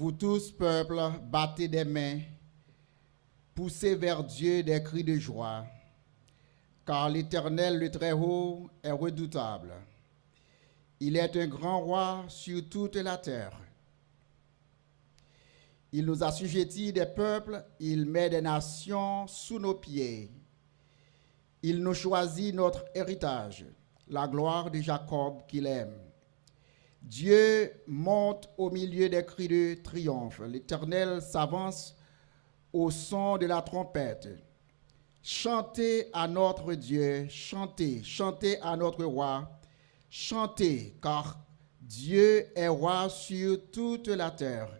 Vous tous, peuple, battez des mains, poussez vers Dieu des cris de joie, car l'Éternel, le Très-Haut, est redoutable. Il est un grand roi sur toute la terre. Il nous assujettit des peuples, il met des nations sous nos pieds. Il nous choisit notre héritage, la gloire de Jacob qu'il aime. Dieu monte au milieu des cris de triomphe. L'Éternel s'avance au son de la trompette. Chantez à notre Dieu, chantez, chantez à notre roi, chantez, car Dieu est roi sur toute la terre.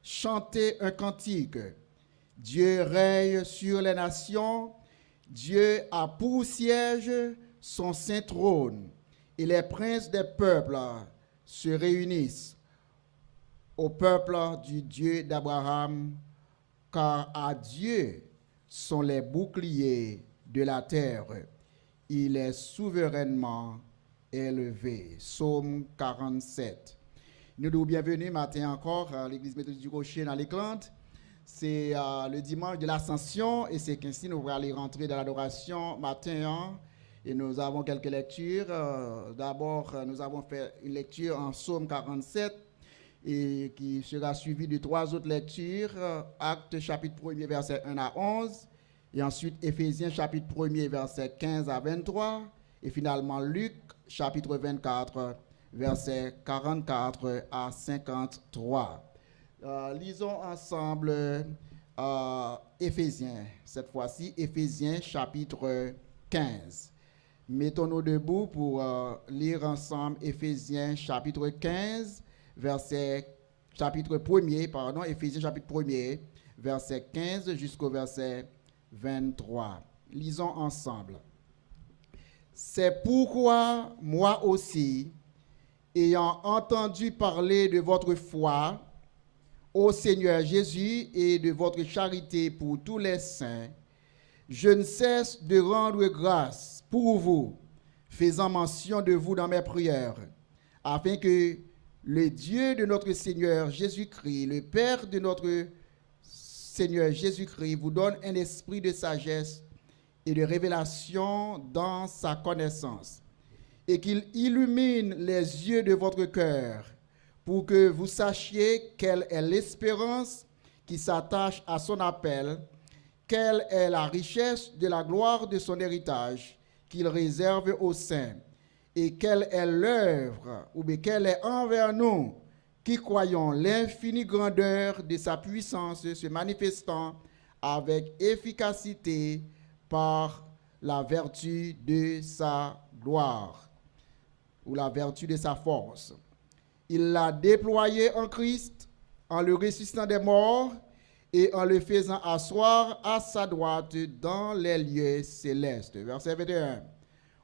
Chantez un cantique. Dieu règne sur les nations. Dieu a pour siège son saint trône. Et les princes des peuples se réunissent au peuple du Dieu d'Abraham, car à Dieu sont les boucliers de la terre. Il est souverainement élevé. Psaume 47. Nous nous bienvenue matin encore à l'église méthodiste du Rocher dans l'Éclante. C'est le dimanche de l'Ascension et c'est qu'ainsi nous allons aller rentrer dans l'adoration matin. Et nous avons quelques lectures. D'abord, nous avons fait une lecture en Psaume 47 et qui sera suivie de 3 autres lectures. Actes chapitre 1er verset 1 à 11 et ensuite Éphésiens chapitre 1er verset 15 à 23 et finalement Luc chapitre 24 verset 44 à 53. Lisons ensemble Éphésiens, cette fois-ci Éphésiens chapitre 15. Mettons-nous debout pour lire ensemble Éphésiens chapitre 15, chapitre 1er, Éphésiens chapitre 1er, verset 15 jusqu'au verset 23. Lisons ensemble. C'est pourquoi moi aussi, ayant entendu parler de votre foi au Seigneur Jésus et de votre charité pour tous les saints, je ne cesse de rendre grâce pour vous, faisant mention de vous dans mes prières, afin que le Dieu de notre Seigneur Jésus-Christ, le Père de notre Seigneur Jésus-Christ, vous donne un esprit de sagesse et de révélation dans sa connaissance, et qu'il illumine les yeux de votre cœur, pour que vous sachiez quelle est l'espérance qui s'attache à son appel, quelle est la richesse de la gloire de son héritage qu'il réserve aux saints, et quelle est l'œuvre, ou bien quelle est envers nous, qui croyons l'infinie grandeur de sa puissance se manifestant avec efficacité par la vertu de sa gloire, ou la vertu de sa force. Il l'a déployé en Christ, en le ressuscitant des morts et en le faisant asseoir à sa droite dans les lieux célestes. Verset 21.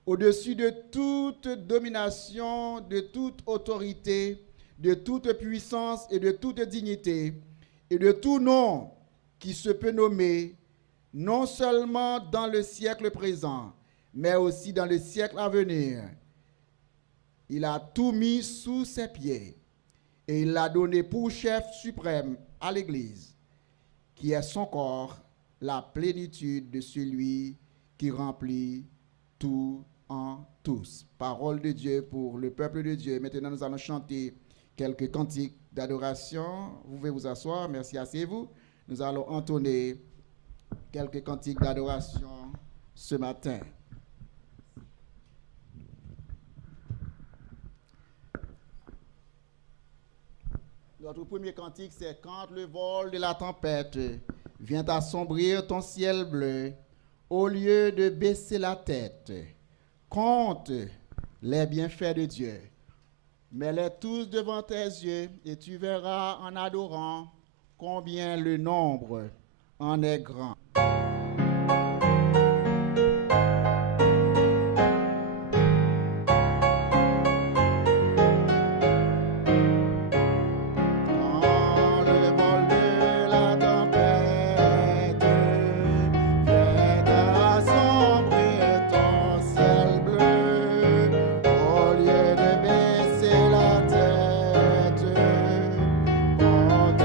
Au-dessus de toute domination, de toute autorité, de toute puissance et de toute dignité, et de tout nom qui se peut nommer, non seulement dans le siècle présent, mais aussi dans le siècle à venir. Il a tout mis sous ses pieds et il l'a donné pour chef suprême à l'Église, qui est son corps, la plénitude de celui qui remplit tout en tous. Parole de Dieu pour le peuple de Dieu. Maintenant, nous allons chanter quelques cantiques d'adoration. Vous pouvez vous asseoir. Merci, asseyez-vous. Nous allons entonner quelques cantiques d'adoration ce matin. Notre premier cantique, c'est « Quand le vol de la tempête vient assombrir ton ciel bleu, au lieu de baisser la tête, compte les bienfaits de Dieu. Mets-les tous devant tes yeux et tu verras en adorant combien le nombre en est grand. » Compte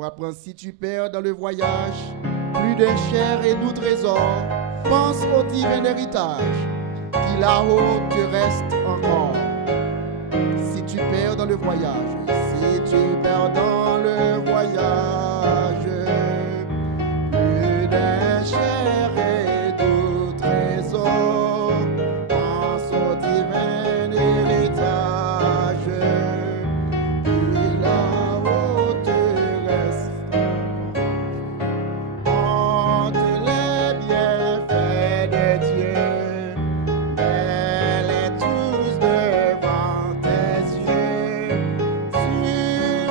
faut apprendre, si tu perds dans le voyage plus de chair et doux trésors, pense au divin héritage qui là-haut te reste encore. Si tu perds dans le voyage, si tu perds dans le voyage, plus de chair et doux trésors, pense au divin héritage qui là-haut te reste. Compte les bienfaits de Dieu, mets-les tous devant tes yeux. Tu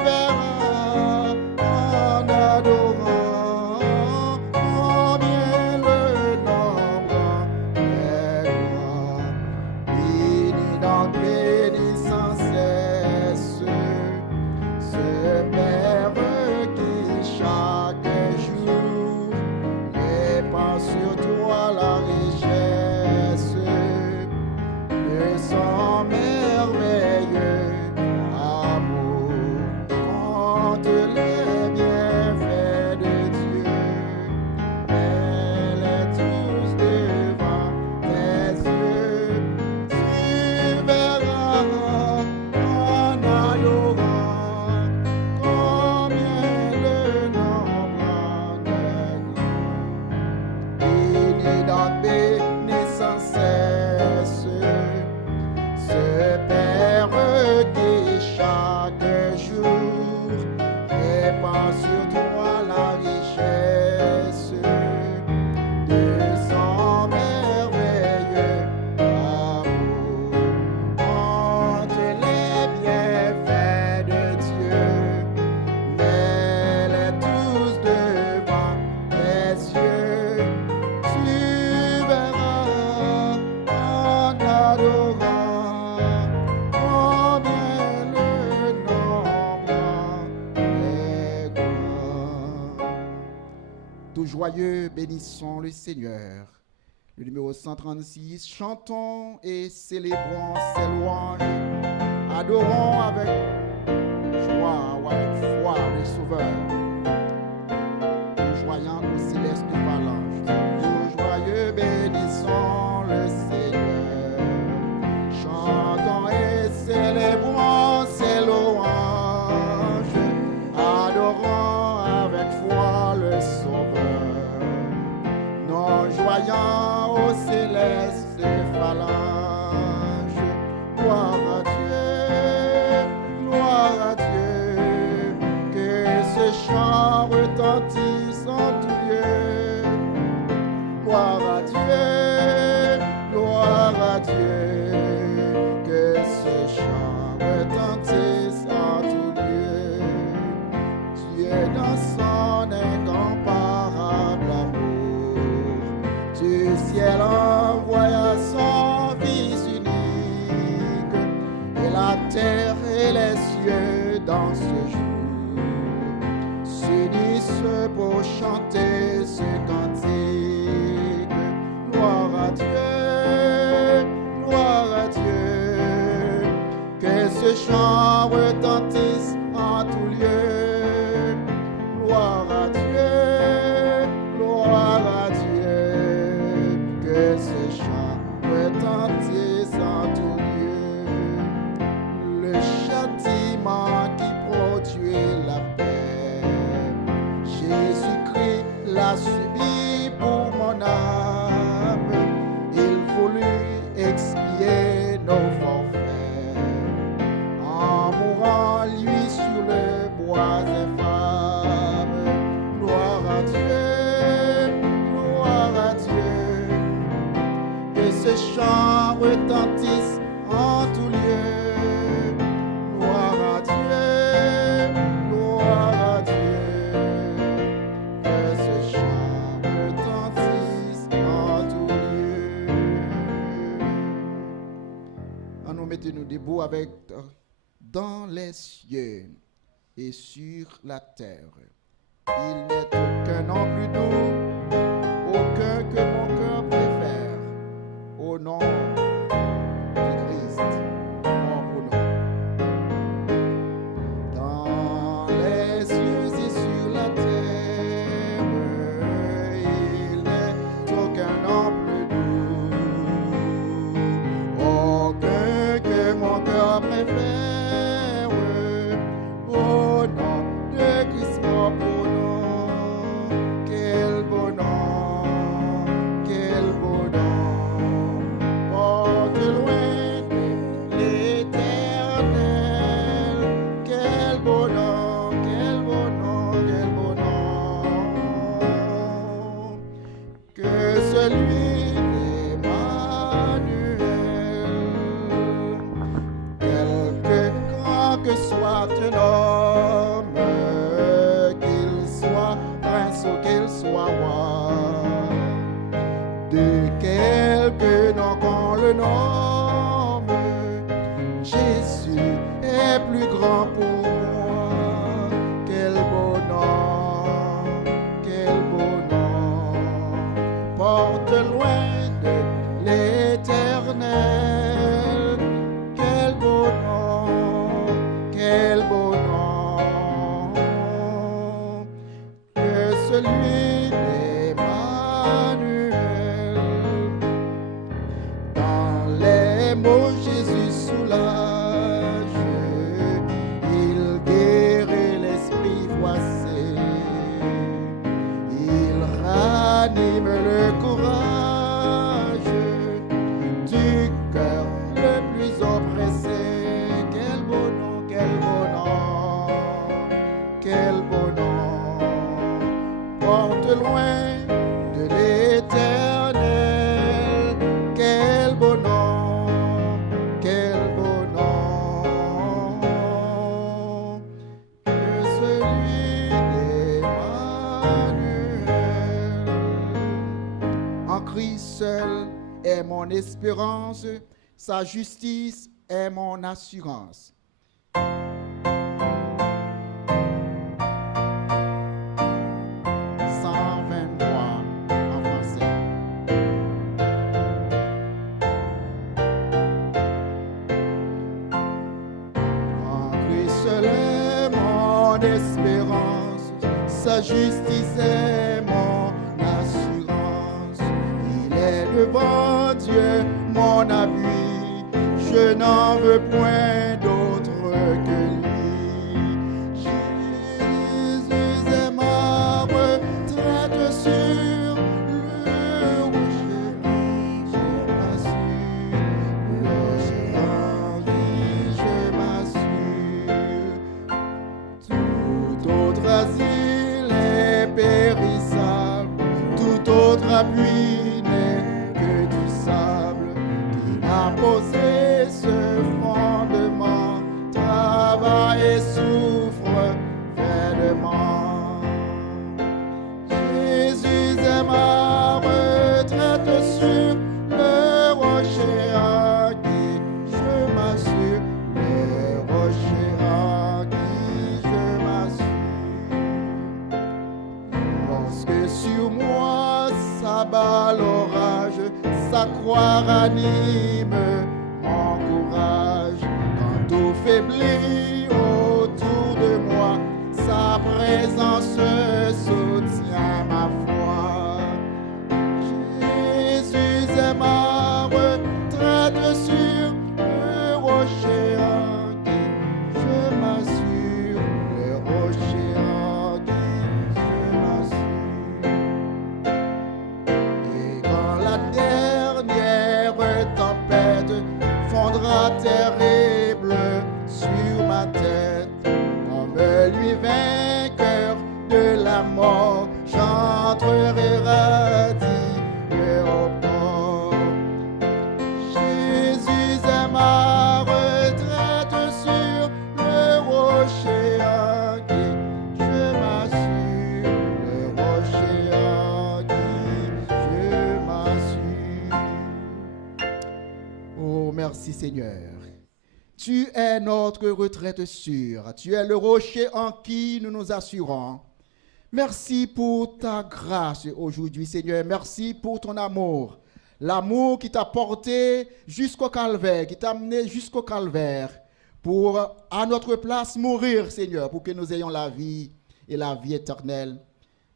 verras en adorant combien le nombre est grand. Bénis donc, bénis sans cesse ce Père qui chaque jour répand sur toi la richesse de son merveilleux amour. Compte les bienfaits de Dieu, mets-les tous devant tes yeux. Tu verras en adorant combien le nombre est grand. Bénis donc, bénis sans cesse ce Père qui chaque jour répand sur toi la richesse de son merveilleux amour. Compte les bienfaits de Dieu, mets-les tous devant tes yeux. Tu verras en adorant combien le nombre est grand. Tout joyeux, bénissons le Seigneur. Le numéro 136, chantons et célébrons ses louanges. Adorons avec joie ou avec foi le Sauveur. Tout joyant au céleste phalange. Tout joyeux, bénissons le Seigneur. Chantons et célébrons ses louanges. Adorons avec foi le Sauveur. Non joyant au céleste phalange. Gloire à Dieu, que ce chant retentisse en tout lieu. Gloire à Dieu, que ce chant retentisse en tout lieu. Dieu dans son incomparable amour, du ciel envoya son Fils unique, et la terre et les cieux dans ce jour s'unissent pour chanter ce cantique. Gloire à Dieu, que ce chant retentisse en tout lieu. Gloire à Dieu, que ce chant retentisse en tout lieu. Le châtiment qui produit la paix, Jésus-Christ l'a subi pour mon âme. Il voulut expier nos forfaits en mourant lui sur le bois infâme. Gloire à Dieu, que ce chant retentisse en tout lieu. Gloire à Dieu, que ce chant retentisse en tout lieu. Nous mettons-nous debout avec dans les cieux et sur la terre. Il n'est aucun nom plus doux, aucun que mon cœur préfère. Au nom du Christ, mon bon nom. Dans les cieux et sur jeune homme, qu'il soit prince ou qu'il soit roi, de quelque nom qu'on le nomme, Jésus est plus grand pour moi. Quel beau nom, quel beau nom, porte loin de l'éternel. Quel beau nom, quel beau nom, que celui d'Emmanuel. Dans les mots Jésus soulage, il guérit l'esprit froissé, il ranime le courage du cœur le plus oppressé. Quel beau nom, quel beau nom, quel beau nom, porte loin de l'éternel. Quel beau nom, quel beau nom, que celui d'Emmanuel. En Christ seul est mon espérance, sa justice est mon assurance. 123 en français. En Christ seul est mon espérance, sa justice est mon assurance. Il est devant Dieu mon appui, je n'en veux point d'autre que lui. Jésus est ma retraite sur le rocher, je m'assure, le rocher, je m'assure. Tout autre asile est périssable, tout autre appui n'est que du sable. Qui n'a posé ce fondement, travaille et souffre vainement. Jésus est ma retraite sur le rocher à qui je m'assure, le rocher à qui je m'assure. Lorsque sur moi s'abat l'orage, sa croix ranime mon courage. Quand tout faiblit autour de moi, sa présence soutient ma foi. Jésus est ma retraite sur le rocher à qui je m'assure, le rocher à qui je m'assure. Et quand la dernière tempête fondra terrible sur ma tête, comme lui vainqueur de la mort, j'entrerai radieux au port. Jésus est ma retraite sur le rocher à qui je m'assure, le rocher à qui je m'assure. Oh, merci Seigneur. Tu es notre retraite sûre. Tu es le rocher en qui nous nous assurons. Merci pour ta grâce aujourd'hui, Seigneur. Merci pour ton amour. L'amour qui t'a porté jusqu'au calvaire, qui t'a amené jusqu'au calvaire pour, à notre place, mourir, Seigneur, pour que nous ayons la vie et la vie éternelle.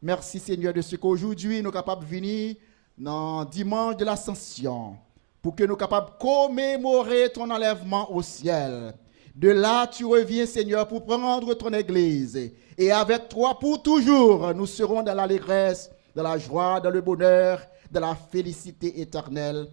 Merci, Seigneur, de ce qu'aujourd'hui nous sommes capables de venir dans dimanche de l'Ascension, pour que nous soyons capables de commémorer ton enlèvement au ciel. De là, tu reviens, Seigneur, pour prendre ton Église. Et avec toi, pour toujours, nous serons dans l'allégresse, dans la joie, dans le bonheur, dans la félicité éternelle.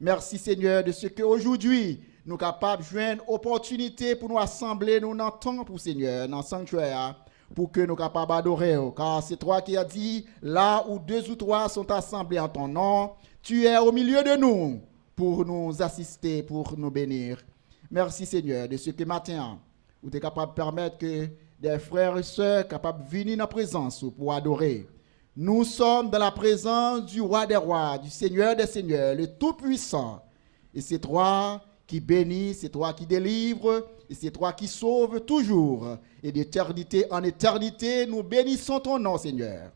Merci, Seigneur, de ce qu'aujourd'hui, nous sommes capables de joindre opportunité pour nous assembler, nous dans ton pour Seigneur, dans le sanctuaire, pour que nous soyons capables d'adorer. Car c'est toi qui as dit, là où 2 ou 3 sont assemblés en ton nom, tu es au milieu de nous pour nous assister, pour nous bénir. Merci Seigneur de ce que matin, ou tu es capable de permettre que des frères et sœurs capables de venir dans la présence pour adorer. Nous sommes dans la présence du roi des rois, du Seigneur des seigneurs, le Tout-Puissant. Et c'est toi qui bénis, c'est toi qui délivres, et c'est toi qui sauves toujours. Et d'éternité en éternité, nous bénissons ton nom, Seigneur.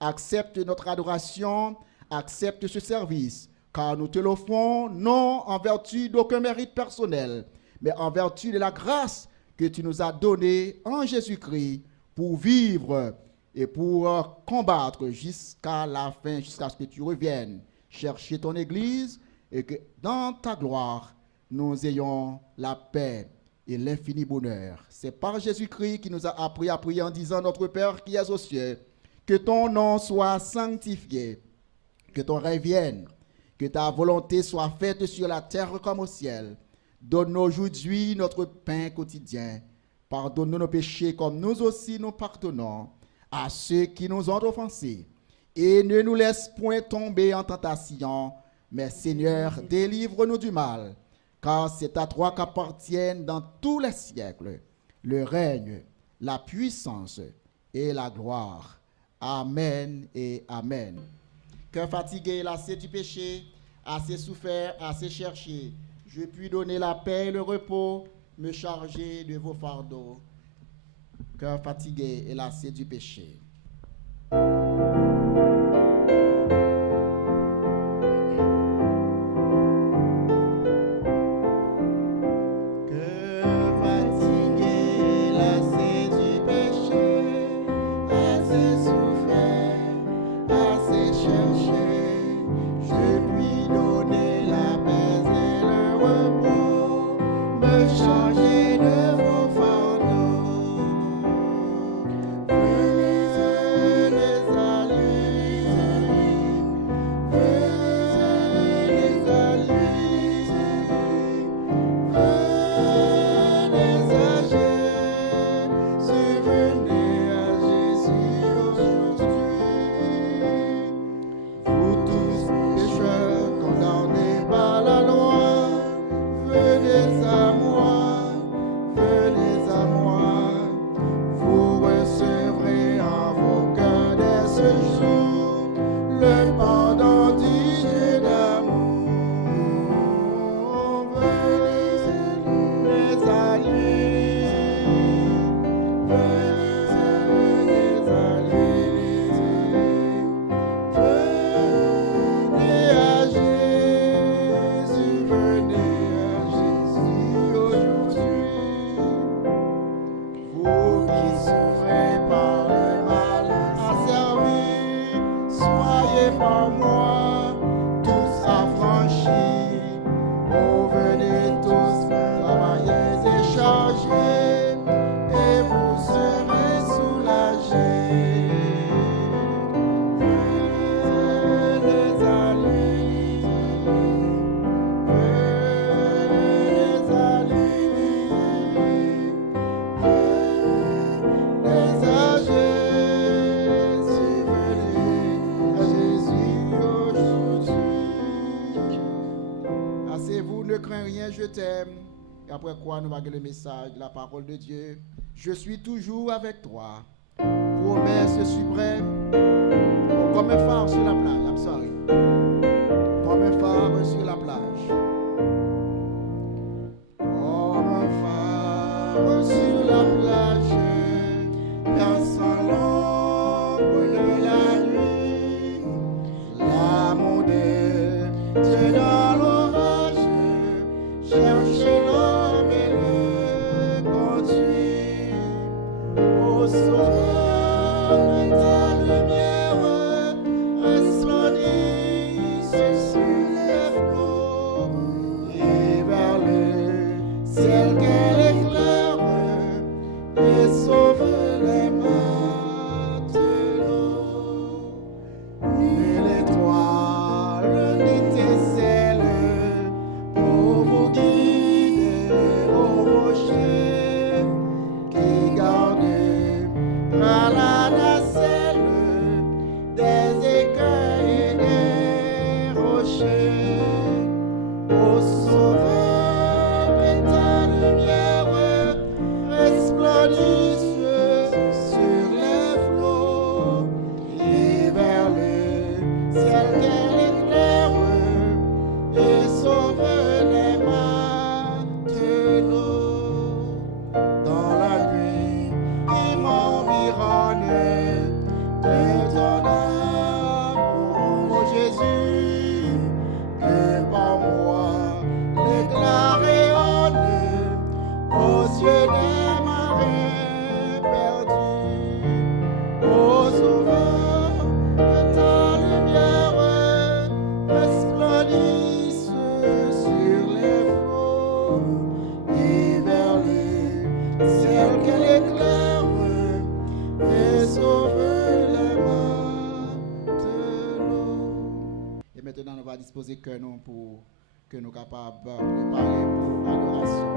Accepte notre adoration, accepte ce service, car nous te l'offrons non en vertu d'aucun mérite personnel, mais en vertu de la grâce que tu nous as donnée en Jésus-Christ pour vivre et pour combattre jusqu'à la fin, jusqu'à ce que tu reviennes chercher ton Église et que dans ta gloire, nous ayons la paix et l'infini bonheur. C'est par Jésus-Christ qui nous a appris à prier en disant: Notre Père qui es aux cieux, que ton nom soit sanctifié, que ton règne vienne, que ta volonté soit faite sur la terre comme au ciel. Donne-nous aujourd'hui notre pain quotidien. Pardonne-nous nos péchés comme nous aussi nous pardonnons à ceux qui nous ont offensés. Et ne nous laisse point tomber en tentation, mais Seigneur, délivre-nous du mal, car c'est à toi qu'appartiennent dans tous les siècles le règne, la puissance et la gloire. Amen et amen. Cœur fatigué, lassé du péché, assez souffert, assez cherché, je puis donner la paix et le repos, me charger de vos fardeaux. Cœur fatigué et lassé du péché. Je t'aime. Et après quoi, nous allons le message de la parole de Dieu. Je suis toujours avec toi. Promesse suprême. Oh, comme un phare sur la plage. I'm sorry. Comme un phare sur la plage. Comme un phare sur la plage. Dansant l'ombre de la nuit. L'amour de Dieu dans l'orage. Cherche l'homme et le conduit au sauveur de ta lumière, resplendisse sur les flots et vers le ciel qu'elle éclaire et sauve les matelots. Nulle étoile n'étincelle pour vous guider. disposer que nous pour que nous capables de préparer pour l'adoration.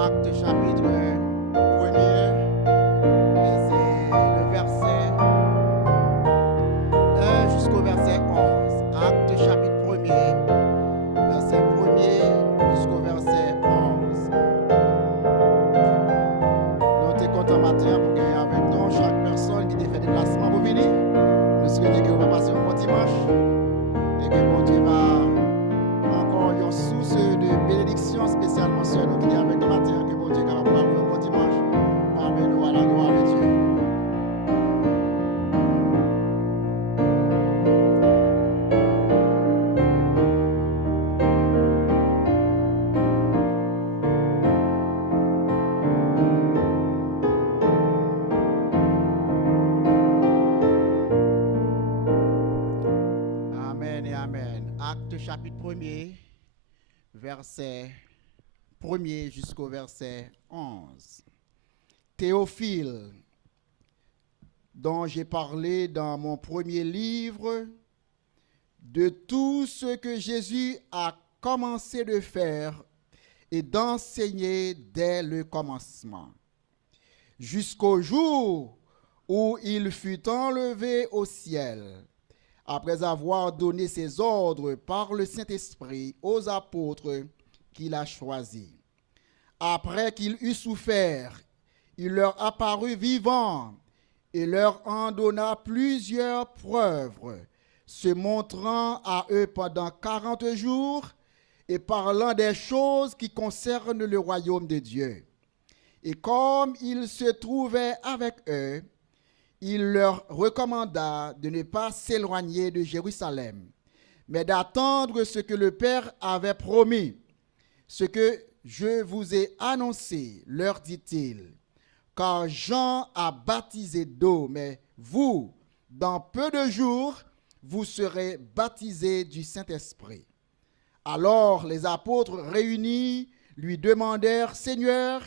Acte chapitre 1er, et c'est le verset 1 jusqu'au verset 11. Acte chapitre 1er, verset 1er jusqu'au verset 11. Nous sommes contents matin pour gagner avec nous chaque personne qui a fait déplacement pour venir. Nous souhaitons que vous va passer un bon dimanche et que bon Dieu va encore une source de bénédiction, spécialement sur nous qui est avec nous matin, que bon Dieu va parler un bon dimanche parmi nous à la gloire de Dieu. Amen et Amen. Acte chapitre 1er, verset 1er jusqu'au verset 11. Théophile, dont j'ai parlé dans mon premier livre, de tout ce que Jésus a commencé de faire et d'enseigner dès le commencement, jusqu'au jour où il fut enlevé au ciel, après avoir donné ses ordres par le Saint-Esprit aux apôtres qu'il a choisis. Après qu'il eut souffert, il leur apparut vivant et leur en donna plusieurs preuves, se montrant à eux pendant 40 jours et parlant des choses qui concernent le royaume de Dieu. Et comme il se trouvait avec eux, il leur recommanda de ne pas s'éloigner de Jérusalem, mais d'attendre ce que le Père avait promis. Ce que je vous ai annoncé, leur dit-il, car Jean a baptisé d'eau, mais vous, dans peu de jours, vous serez baptisés du Saint-Esprit. Alors les apôtres réunis lui demandèrent, Seigneur,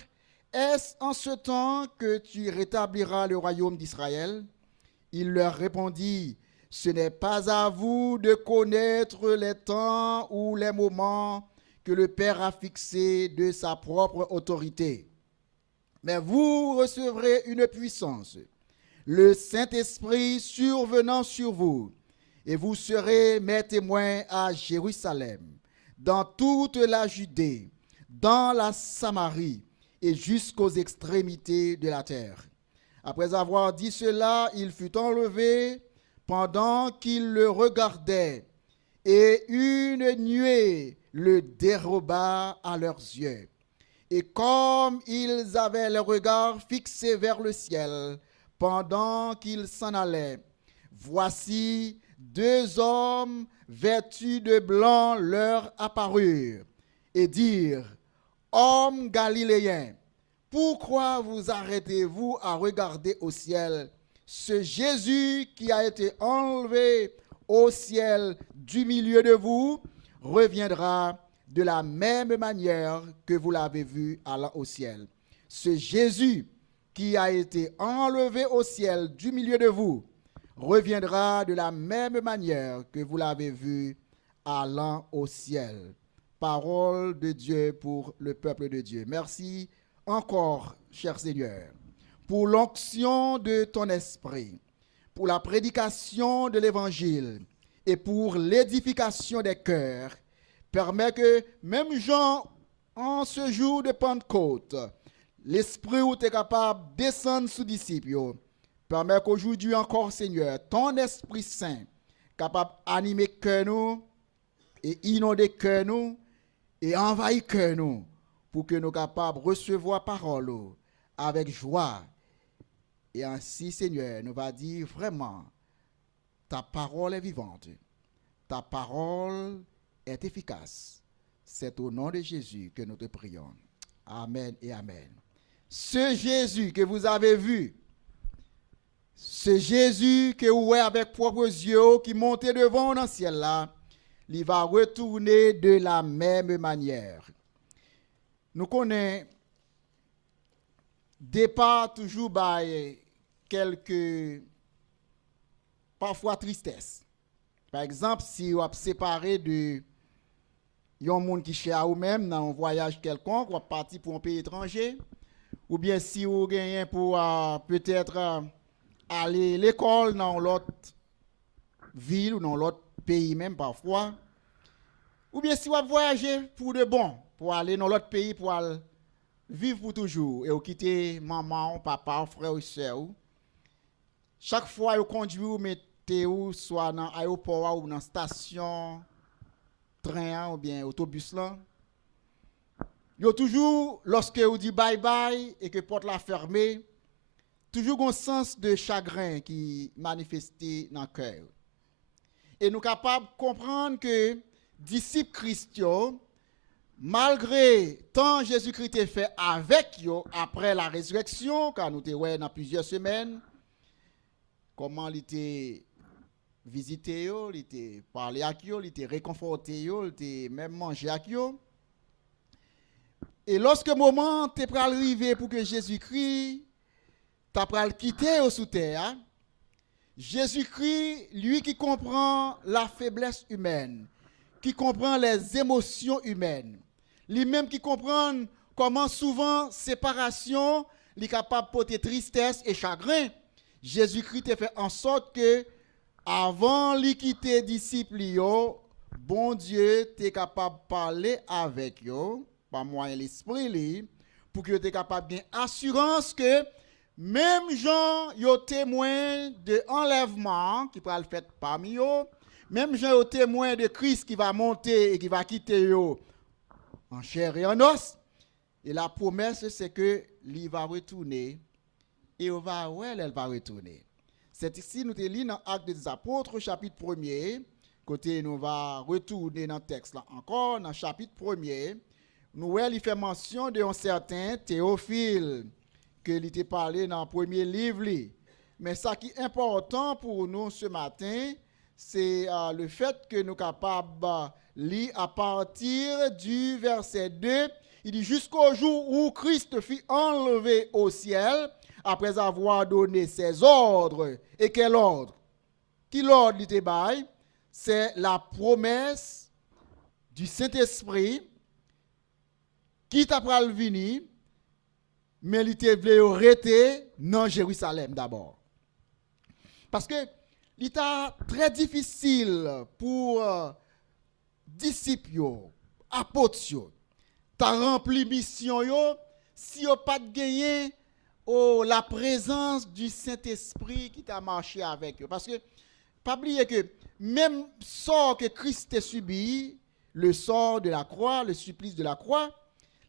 est-ce en ce temps que tu rétabliras le royaume d'Israël? Il leur répondit, ce n'est pas à vous de connaître les temps ou les moments que le Père a fixés de sa propre autorité. Mais vous recevrez une puissance, le Saint-Esprit survenant sur vous, et vous serez mes témoins à Jérusalem, dans toute la Judée, dans la Samarie et jusqu'aux extrémités de la terre. Après avoir dit cela, il fut enlevé pendant qu'ils le regardaient, et une nuée le déroba à leurs yeux. Et comme ils avaient le regard fixé vers le ciel pendant qu'ils s'en allaient, voici deux hommes vêtus de blanc leur apparurent et dirent, hommes galiléens, pourquoi vous arrêtez-vous à regarder au ciel? Ce Jésus qui a été enlevé au ciel du milieu de vous reviendra de la même manière que vous l'avez vu allant au ciel. Ce Jésus qui a été enlevé au ciel du milieu de vous reviendra de la même manière que vous l'avez vu allant au ciel. Parole de Dieu pour le peuple de Dieu. Merci encore, cher Seigneur, pour l'onction de ton esprit, pour la prédication de l'évangile et pour l'édification des cœurs. Permets que même Jean, en ce jour de Pentecôte, l'esprit où tu es capable de descendre sous disciples. Permets qu'aujourd'hui encore, Seigneur, ton Esprit Saint, capable d'animer cœur nous et inonder cœur nous et envahir cœur nous pour que nous soyons capables de recevoir parole avec joie. Et ainsi, Seigneur, nous va dire vraiment, ta parole est vivante, ta parole est efficace. C'est au nom de Jésus que nous te prions. Amen et amen. Ce Jésus que vous avez vu, ce Jésus que vous voyez avec propres yeux qui montait devant dans le ciel là, il va retourner de la même manière. Nous connaissons départ toujours par quelques parfois tristesse. Par exemple, si vous êtes séparé de un monde qui cherche à vous-même dans un voyage quelconque, ou parti pour un pays étranger, ou bien si vous gagnez pour peut-être aller à l'école dans l'autre ville ou dans l'autre pays même parfois, ou bien si vous voyagez pour de bon, pour aller dans l'autre pays, pour aller vivre pour toujours, et vous quittez maman, papa, frère ou soeur, chaque fois vous conduisez, vous mettez soit dans l'aéroport ou dans la station, train ou bien autobus là. Yo toujours, lorsque vous dites bye bye et que porte la fermée, toujours un sens de chagrin qui manifeste dans le cœur. Et nous sommes capables de comprendre que disciples Christiaux, malgré tant Jésus-Christ a fait avec eux après la résurrection, car nous avons dans plusieurs semaines, comment il était visité, il était parlé avec eux, il était réconforté, il était même mangé avec eux. Et lorsque le moment est arrivé pour que Jésus-Christ t'a quitté sous terre, Jésus-Christ, lui qui comprend la faiblesse humaine, qui comprend les émotions humaines, lui-même qui comprend comment souvent séparation est capable de porter tristesse et chagrin, Jésus-Christ a fait en sorte que avant de quitter les disciples, bon Dieu était capable de parler avec eux, par moyen de l'esprit, pour que tu capable de gagner assurance que même gens yo témoin de enlèvement qui va le faire parmi eux, même gens yo témoin de Christ qui va monter et qui va quitter eux en chair et en os. Et la promesse c'est que il va retourner et elle va retourner. C'est ici nous te lis dans Actes des Apôtres chapitre 1er, côté nous va retourner dans le texte là encore dans chapitre 1er. Nous il fait mention d'un certain Théophile que il était parlé dans le premier livre. Mais ça qui est important pour nous ce matin, c'est le fait que nous sommes capables de lire à partir du verset 2 Il dit jusqu'au jour où Christ fut enlevé au ciel, après avoir donné ses ordres. Et quel ordre? Qui l'ordre il te bail? C'est la promesse du Saint-Esprit qui t'a pral venir, mais il te voulait arrêter dans Jérusalem d'abord. Parce que il était très difficile pour disciples, apôtres, t'as rempli mission yo, si yo pas de gagner la présence du Saint-Esprit qui t'a marché avec eux. Parce que pas oublier que même sort que Christ a subi, le sort de la croix, le supplice de la croix,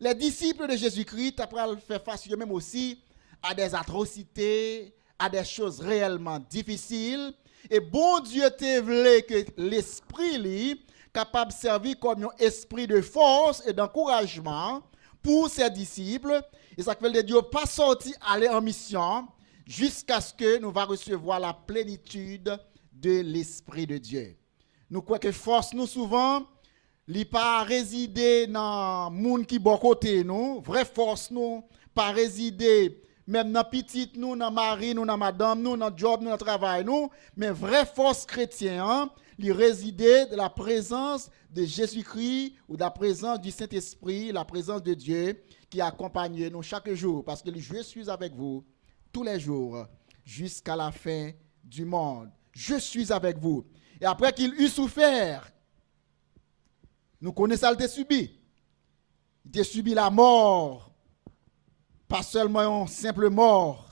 les disciples de Jésus-Christ après faire face même aussi à des atrocités, à des choses réellement difficiles. Et bon Dieu te voulait que l'esprit lui capable de servir comme un esprit de force et d'encouragement pour ses disciples. Et ça fait que Dieu pas sorti aller en mission jusqu'à ce que nous va recevoir la plénitude de l'esprit de Dieu. Nous croyons que force nous souvent li pas résider dans monde qui bon côté nous, vraie force nous pas résider même dans petite nous, dans mari nous, dans madame nous, dans job nous, dans travail nous, mais vraie force chrétien, hein, li résider de la présence de Jésus-Christ ou de la présence du Saint-Esprit, la présence de Dieu qui accompagne nous chaque jour parce que je suis avec vous tous les jours jusqu'à la fin du monde. Je suis avec vous. Et après qu'il eut souffert, nous connaissons qu'il a subi. Il a subi la mort. Pas seulement une simple mort,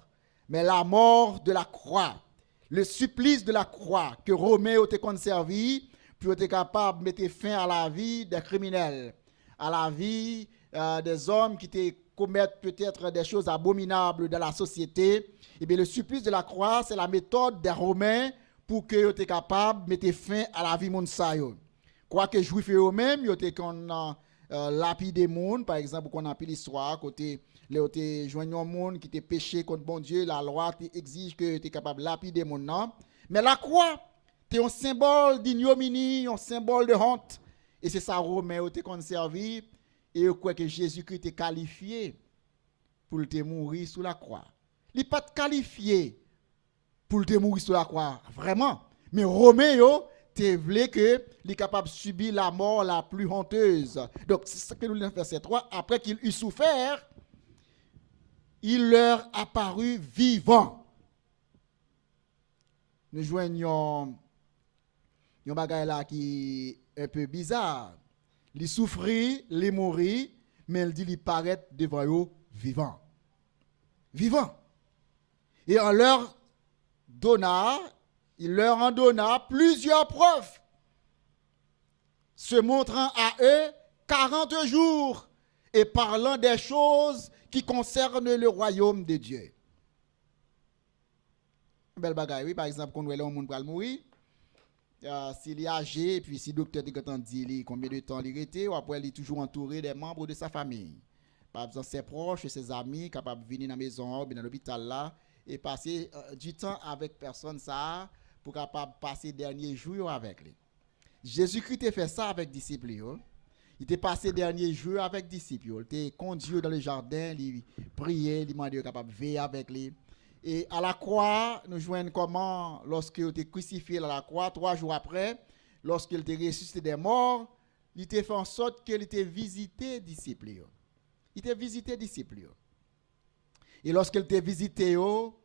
mais la mort de la croix. Le supplice de la croix que Romain a conservé pour être capable de mettre fin à la vie des criminels, à la vie des hommes qui commettent peut-être des choses abominables dans la société. Et bien le supplice de la croix, c'est la méthode des Romains pour que soient capables de mettre fin à la vie monsayo. Quoique juifs eux-mêmes, ils étaient lapidé monde, par exemple, qu'on a pris l'histoire côté les joignant monde qui était péché contre bon Dieu, la loi exige que tu es capable de lapider mon nom. Mais la croix, c'est un symbole d'ignominie, un symbole de honte. Et c'est ça Romain a conservé et je crois que Jésus-Christ est qualifié pour te mourir sous la croix. Il n'est pas qualifié pour te mourir sous la croix, vraiment. Mais Romain te voulait que il est capable de subir la mort la plus honteuse. Donc c'est ce que nous lisons verset 3. Après qu'il eut souffert, il leur apparut vivant. Nous joignons un bagage là qui est un peu bizarre. Il souffrit, il mourit, mais il dit il paraît devant eux vivant. Vivant. Et il leur en donna plusieurs preuves, se montrant à eux 40 jours et parlant des choses qui concernent le royaume de Dieu. Belle bagaille, oui, par exemple, quand on voit un monde pour mourir, s'il est âgé, et puis si le docteur dit combien de temps il était, ou après il est toujours entouré des membres de sa famille. Par exemple, ses proches, ses amis, capables de venir dans la maison, dans l'hôpital là, et passer du temps avec personne ça, pour capable passer les derniers jours avec lui. Jésus-Christ a fait ça avec les disciples. Il a passé les derniers jours avec les disciples. Il a conduit dans le jardin, il priait, il demandait capable de veiller avec lui. Et à la croix, nous voyons comment, lorsqu'il était crucifié à la croix, 3 jours après, lorsqu'il était ressuscité des morts, il a fait en sorte qu'il était visité les disciples. Il était visité les disciples. Et lorsqu'il était visité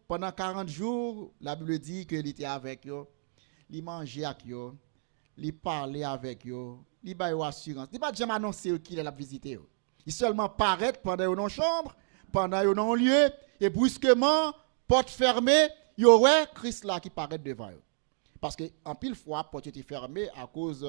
pendant 40 jours, la Bible dit qu'il était avec eux, il mangeait avec eux, il parlait avec eux, il baillait assurance. Il n'a pas jamais annoncé qu'il allait visiter. Il seulement paraît pendant une chambre, pendant un lieu, et brusquement, porte fermée, il y aurait Christ là qui paraît devant eux. Parce que en pile fois, porte était fermée à cause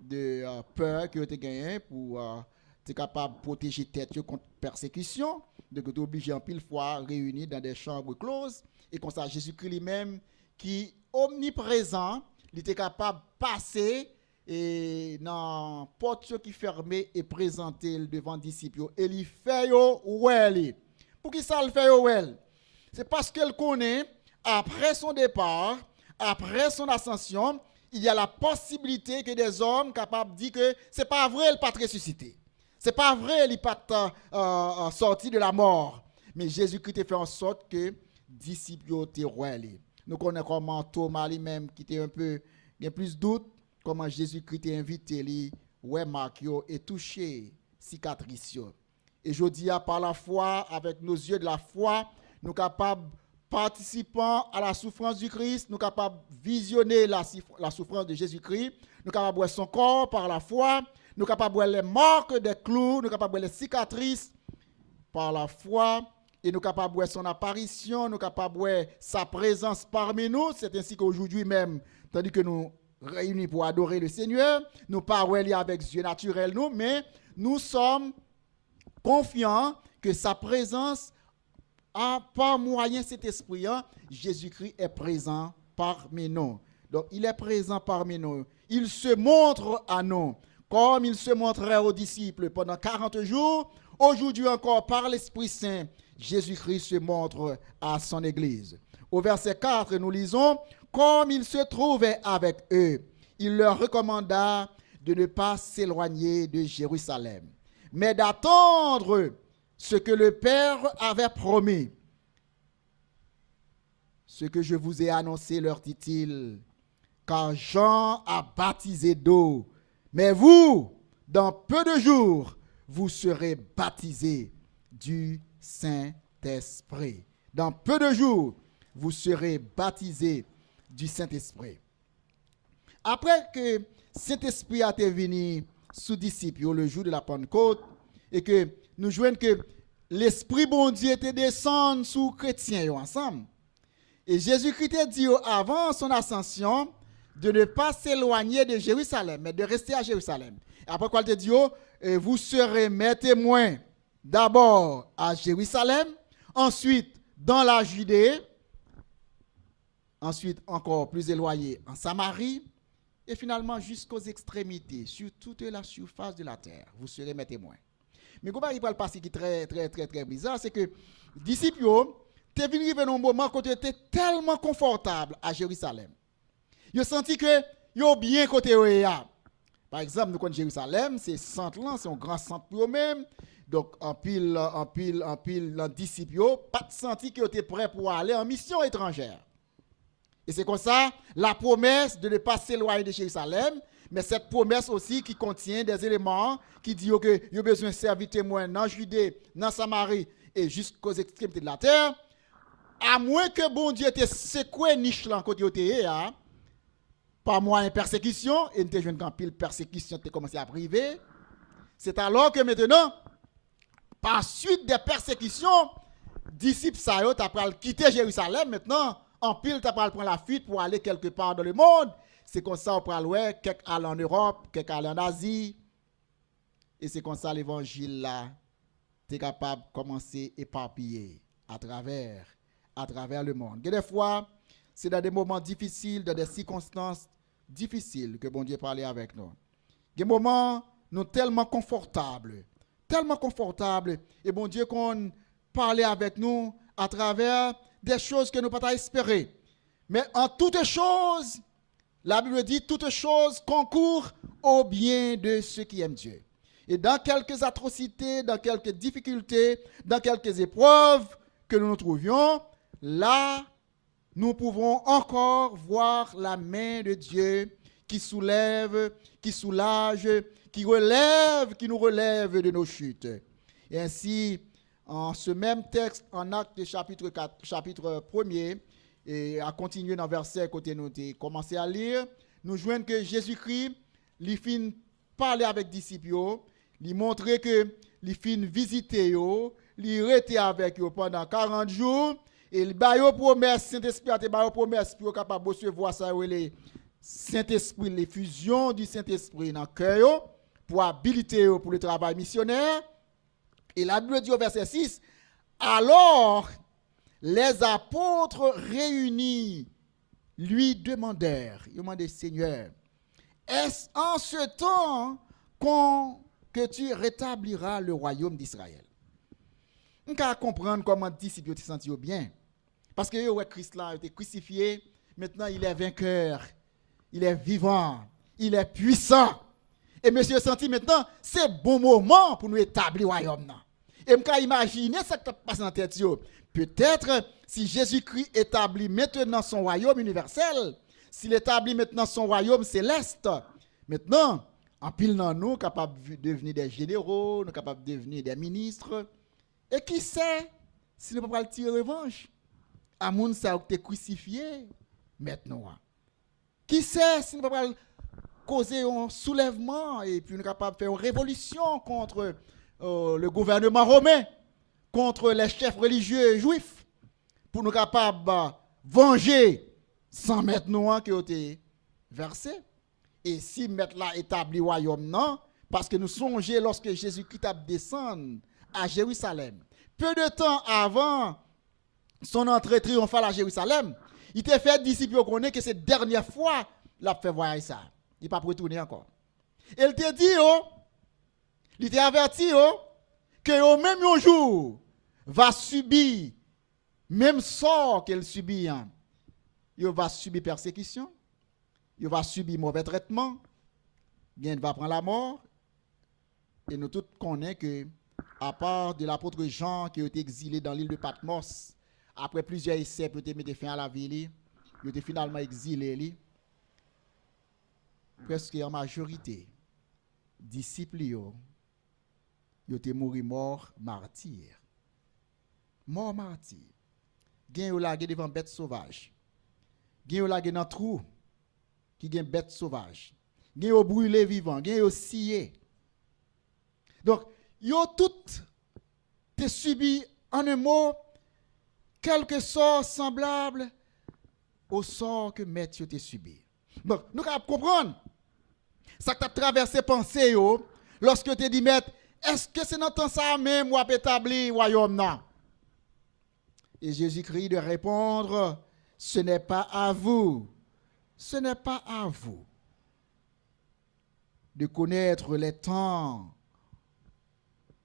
de peur que tu as gagné pour être capable de protéger tête contre persécution. Donc tu es obligé en pile fois réunis dans des chambres closes. Et comme ça, Jésus-Christ lui-même, qui omniprésent, il était capable de passer et dans porte qui fermée et présenter devant les disciples. Et il fait well. Pour qui ça le fait well? C'est parce qu'elle connaît, après son départ, après son ascension, il y a la possibilité que des hommes capables de dire que ce n'est pas vrai, elle n'est pas ressuscité. C'est pas vrai, il n'est pas sorti de la mort. Mais Jésus-Christ a fait en sorte que les disciples étaient royaux. Nous connaissons comment Thomas lui-même, qui était un peu, il y a plus de doute, comment Jésus-Christ a invité lui, ouais, Marc, et touché cicatrice. Et je dis, par la foi, avec nos yeux de la foi, nous sommes capables, participant à la souffrance du Christ, nous sommes capables de visionner la souffrance de Jésus-Christ, nous sommes capables de voir son corps par la foi, nous sommes capables de voir les marques des clous, nous sommes capables de voir les cicatrices par la foi, et nous sommes capables de voir son apparition, nous sommes capables de voir sa présence parmi nous. C'est ainsi qu'aujourd'hui même, tandis que nous réunis pour adorer le Seigneur, nous parlons avec yeux naturels, nous, mais nous sommes confiants que sa présence, par moyen de cet esprit, Jésus-Christ est présent parmi nous. Donc, il est présent parmi nous. Il se montre à nous, comme il se montrait aux disciples pendant 40 jours. Aujourd'hui encore, par l'Esprit Saint, Jésus-Christ se montre à son Église. Au verset 4, nous lisons, « Comme il se trouvait avec eux, il leur recommanda de ne pas s'éloigner de Jérusalem, mais d'attendre ce que le Père avait promis. Ce que je vous ai annoncé, leur dit-il, car Jean a baptisé d'eau, mais vous, dans peu de jours, vous serez baptisés du Saint-Esprit. Dans peu de jours, vous serez baptisés du Saint-Esprit. » Après que Saint-Esprit a été venu sous disciples le jour de la Pentecôte, et que nous jouons que l'Esprit bon Dieu était descendu sous chrétiens ensemble. Et Jésus-Christ a dit avant son ascension de ne pas s'éloigner de Jérusalem, mais de rester à Jérusalem. Et après quoi il te dit, vous serez mes témoins d'abord à Jérusalem, ensuite dans la Judée, ensuite encore plus éloigné en Samarie, et finalement jusqu'aux extrémités, sur toute la surface de la terre. Vous serez mes témoins. Mais comment il va le passer qui est très bizarre, c'est que les disciples, tu es venu dans un moment quand tu étais tellement confortable à Jérusalem. Ils ont senti que ils ont bien côté là. Par exemple, nous connaissons Jérusalem, c'est centre là, c'est un grand centre pour eux-mêmes. Donc en pile les disciples pas senti qu'ils étaient prêts pour aller en mission étrangère. Et c'est comme ça la promesse de ne pas s'éloigner de Jérusalem, mais cette promesse aussi qui contient des éléments qui disent que vous avez besoin de servir témoin dans Judée, dans Samarie et jusqu'aux extrémités de la terre. À moins que bon Dieu te secoué niche là côté côté par moyen de persécution, et nous avons quand pile persécution te commencé à priver. C'est alors que maintenant, par suite des persécutions, disciples ça yo t'a pral quitter Jérusalem maintenant, en pile t'a pral prendre la fuite pour aller quelque part dans le monde. C'est comme ça on pral ouais, quelques aller en Europe, quelques aller en Asie. Et c'est comme ça l'évangile là t'es capable de commencer à éparpiller à travers le monde. Et des fois, c'est dans des moments difficiles, dans des circonstances difficiles que bon Dieu parlait avec nous. Des moments nous tellement confortables, et bon Dieu qu'on parlait avec nous à travers des choses que nous ne pouvons pas espérer. Mais en toutes choses, la Bible dit, toutes choses concourent au bien de ceux qui aiment Dieu. Et dans quelques atrocités, dans quelques difficultés, dans quelques épreuves que nous nous trouvions, là, nous pouvons encore voir la main de Dieu qui soulève, qui soulage, qui nous relève de nos chutes. Et ainsi, en ce même texte, en Actes chapitre 4, chapitre 1er, et à continuer dans le verset côté nous avons commencé à lire, nous joignons que Jésus-Christ, il fin parler avec les disciples, il montrer que il fin visiter, il était avec eux pendant 40 jours, et il a eu promesse, Saint-Esprit a eu promesse pour capable de recevoir ça, les Saint-Esprit, les fusions du Saint-Esprit dans le cœur, pour habiliter pour le travail missionnaire. Et la Bible dit au verset 6, alors les apôtres réunis lui demandèrent, ils demandaient, Seigneur, est-ce en ce temps que tu rétabliras le royaume d'Israël? On peut comprendre comment les disciples se sentent bien. Parce que Christ là a été crucifié, maintenant il est vainqueur, il est vivant, il est puissant. Et monsieur senti maintenant, c'est bon moment pour nous établir le royaume. Et je peux imaginer ce qui passe dans la tête. Peut-être si Jésus-Christ établit maintenant son royaume universel, s'il établit maintenant son royaume céleste, maintenant, en pile dans nous, capables de devenir des généraux, nous capables de devenir des ministres. Et qui sait si nous ne pouvons pas tirer revanche à moun ça a été crucifié maintenant. Qui sait si nous ne pouvons pas causer un soulèvement et puis nous sommes capables de faire une révolution contre le gouvernement romain, contre les chefs religieux juifs, pour nous capables de venger sans mettre nous qui ont été versés. Et si mettre là établi royaume non, parce que nous songeons lorsque Jésus-Christ a descendu à Jérusalem, peu de temps avant son entrée triomphale à Jérusalem, il t'a fait disciples connaître que c'est la dernière fois qu'il a fait voyager ça. Il n'est pas retourné encore. Et il t'a dit, il t'a averti que au même un jour va subir même sort qu'elle subit. Il va subir persécution, il va subir mauvais traitement, il va prendre la mort. Et nous tous connaissons que, à part de l'apôtre Jean qui a été exilé dans l'île de Patmos, après plusieurs essais pour mettre fin à la vie, il a été finalement exilé. Presque en majorité, disciples, ils ont été morts martyrs. Mort martyr. Gen yo lage devant bête sauvage. Gen yo lage dans trou qui gen bête sauvage. Gen yo brûlé vivant, gen yo scié. Donc, yo tout te subi en un mot quelque sort semblable au sort que maître te subi. Donc, nous capable comprendre ça que tu as traversé pensée yo lorsque tu dit maître, est-ce que c'est dans temps ça même ou établi royaume non? Et Jésus-Christ de répondre, ce n'est pas à vous, ce n'est pas à vous de connaître les temps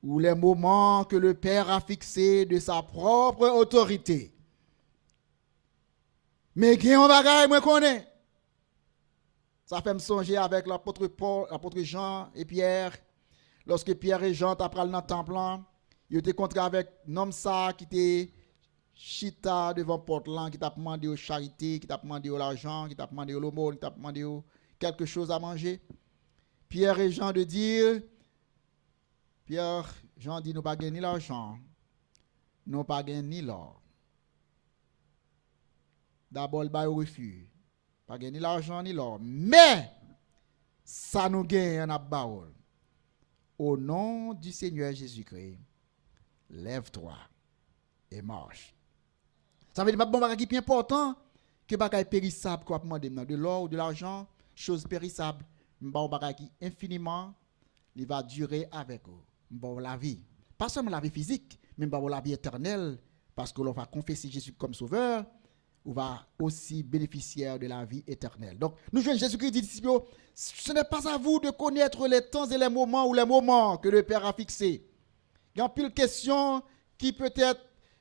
ou les moments que le Père a fixés de sa propre autorité. Mais qui on va moi connaît. Ça fait me songer avec l'apôtre Paul, l'apôtre Jean et Pierre. Lorsque Pierre et Jean t'apprennent dans le temple, ils étaient contre avec un homme ça qui était chita devant Portland, qui t'a demandé aux charités, qui t'a demandé l'argent, qui t'a demandé l'aumône, qui t'a demandé quelque chose à manger. Pierre et Jean de dire, Pierre, Jean dit, nous pas gagner ni l'argent, nous pas gagner ni l'or. D'abord, le bail au refus. Pas gagner ni l'argent ni l'or. Mais, ça nous gagne en baol. Au nom du Seigneur Jésus-Christ, lève-toi et marche. Ça veut dire que bon bagage qui est important que bagage périssable qu'on demande de l'or ou de l'argent, chose périssable, bon bagage qui infiniment il va durer avec vous. Bon la vie, pas seulement la vie physique, mais bon la vie éternelle parce que l'on va confesser Jésus comme sauveur, on va aussi bénéficiaire de la vie éternelle. Donc nous jouons Jésus-Christ dit disciples, ce n'est pas à vous de connaître les temps et les moments ou les moments que le Père a fixés. Il y a pile de questions qui peut-être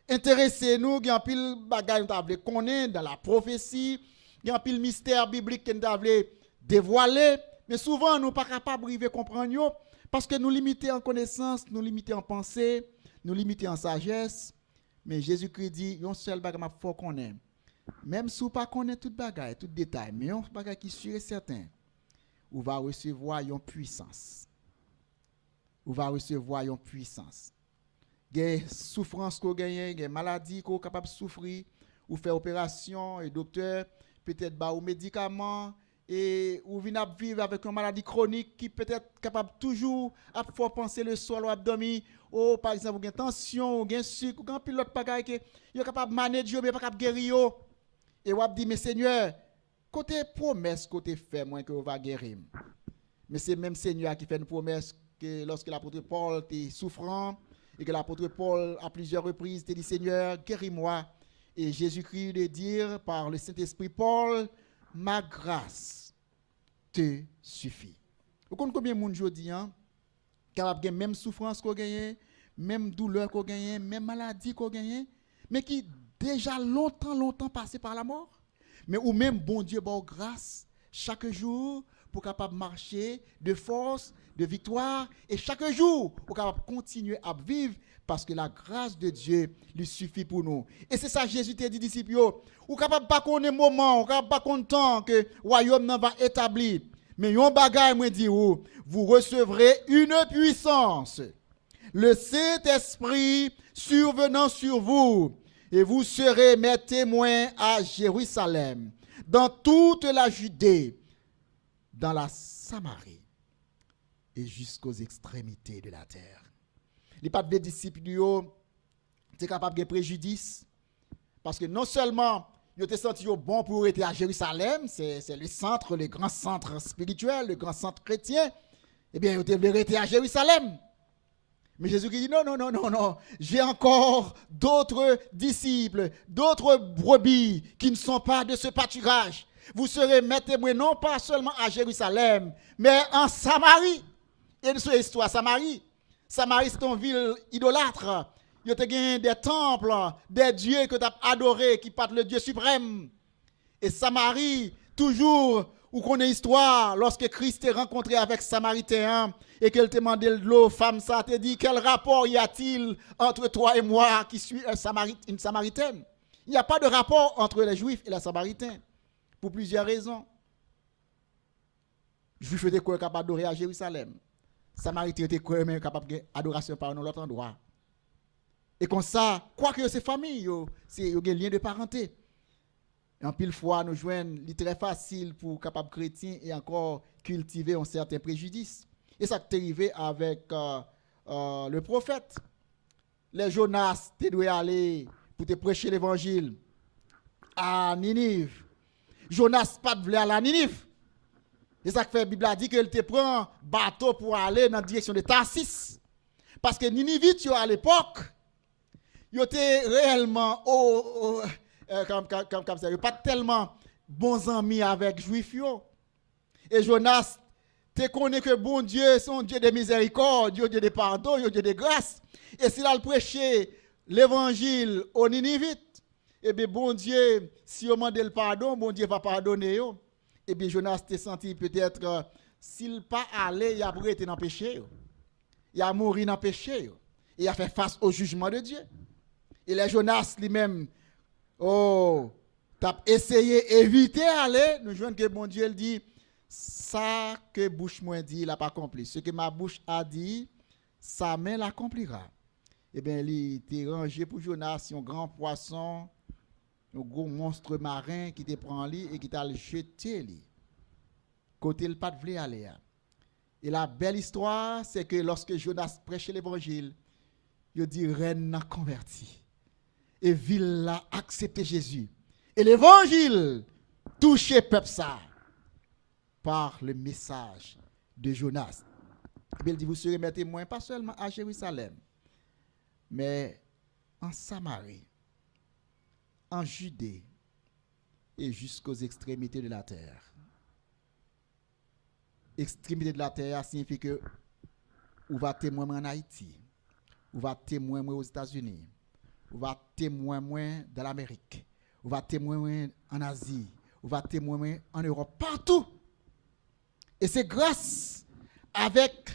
intéressez nous, il y a pile bagaille nous connaître dans la prophétie, il y a pile mystère biblique que nous dévoiler, mais souvent nous pas capable de comprendre parce que nous limitons en connaissance, nous limitons en pensée, nous limitons en sagesse. Mais Jésus-Christ dit, un seul bagage faut qu'on ait. Même si vous pas connaît tout bagaille, tout détail, mais un bagage qui est sûr et certain, vous va recevoir une puissance. Vous va recevoir une puissance. Des souffrances qu'on gagne, des maladies qu'on est capable de souffrir, ou faire opération, et docteur peut-être ba ou médicaments, et ou venir vivre avec une maladie chronique qui peut-être capable toujours à faire penser le soir ou abdomen, ou par exemple une tension, ou un sucre, ou un pilote bagaille qui est capable de manager mais pas capable de guérir. Et ou dit mais Seigneur, côté promesse côté fait moi que vous va guérir. Mais c'est même Seigneur qui fait une promesse que lorsque l'apôtre Paul était souffrant et que l'apôtre Paul à plusieurs reprises te dit Seigneur, guéris-moi. Et Jésus-Christ de dire par le Saint-Esprit Paul, ma grâce te suffit. Vous comprenez combien de monde aujourd'hui capable de même souffrance qu'on gagne, même douleur qu'on gagne, même maladie qu'on gagne, mais qui déjà longtemps passé par la mort, mais ou même bon Dieu bon grâce chaque jour pour capable marcher de force, de victoire, et chaque jour, pour capable continuer à vivre parce que la grâce de Dieu lui suffit pour nous. Et c'est ça Jésus t'a dit disciples, ou capable pas qu'on ait moment, ou capable pas content que le royaume va établir. Mais yon bagay moi dit vous recevrez une puissance. Le Saint-Esprit survenant sur vous, et vous serez mes témoins à Jérusalem, dans toute la Judée, dans la Samarie et jusqu'aux extrémités de la terre. Les pas de disciples, c'est capable de préjudice, parce que non seulement ils étaient sentis bon pour être à Jérusalem, c'est le centre, le grand centre spirituel, le grand centre chrétien, eh bien, ils étaient à Jérusalem. Mais Jésus dit non, j'ai encore d'autres disciples, d'autres brebis qui ne sont pas de ce pâturage. Vous serez mes témoins non pas seulement à Jérusalem, mais en Samarie. Et une seule histoire, Samarie. Samarie, c'est une ville idolâtre. Il y a des temples, des dieux que tu as adorés, qui partent le Dieu suprême. Et Samarie, toujours, où qu'on ait histoire, lorsque Christ est rencontré avec Samaritain et qu'elle te demandait de l'eau, femme, ça te dit, quel rapport y a-t-il entre toi et moi qui suis une Samaritaine? Il n'y a pas de rapport entre les Juifs et les Samaritains, pour plusieurs raisons. Les Juifs étaient capables d'adorer à Jérusalem. Samaritains étaient capables d'adoration par un autre endroit. Et comme ça, quoi que ces familles, c'est un lien de parenté. En pile fois, nous joignons, il est très facile pour capable chrétien et encore cultiver un certain préjudice. Et ça t'est arrivé avec le prophète. Les Jonas, tu dois aller pour te prêcher l'évangile à Ninive. Jonas pas de voulu aller à Ninive. Et ça fait la Bible a dit qu'il te prend bateau pour aller dans la direction de Tarsis. Parce que Ninivites, à l'époque, ils étaient réellement comme ça, pas tellement bons amis avec les Juifs. Et Jonas, tu connais que bon Dieu, c'est un Dieu de miséricorde, Dieu de pardon, Dieu de grâce. Et s'il a prêché l'évangile aux Ninivites, eh bien, bon Dieu, si on demande le pardon, bon Dieu va pardonner. Eh bien, Jonas t'est senti peut-être, s'il pas allé, il a été dans le péché. Il a mouru dans le péché. Il a fait face au jugement de Dieu. Et les Jonas lui-même, t'as essayé d'éviter aller, nous jouons que bon Dieu dit, ça que bouche moi dit, il n'a pas accompli. Ce que ma bouche a dit, sa main l'accomplira. Eh bien, il était rangé pour Jonas, un grand poisson, un gros monstre marin qui te prend lui et qui t'a jeté lui. Côté le pas de vle aller. Et la belle histoire, c'est que lorsque Jonas prêchait l'évangile, il dit reine n'a converti. Et ville a accepté Jésus. Et l'évangile touchait peuple ça par le message de Jonas. Il dit vous serez mes témoins pas seulement à Jérusalem, mais en Samarie, en Judée et jusqu'aux extrémités de la terre. Extrémité de la terre signifie que vous va témoigner en Haïti, vous va témoigner aux États-Unis, vous va témoigner dans l'Amérique, vous va témoigner en Asie, vous va témoigner en Europe, partout. Et c'est grâce avec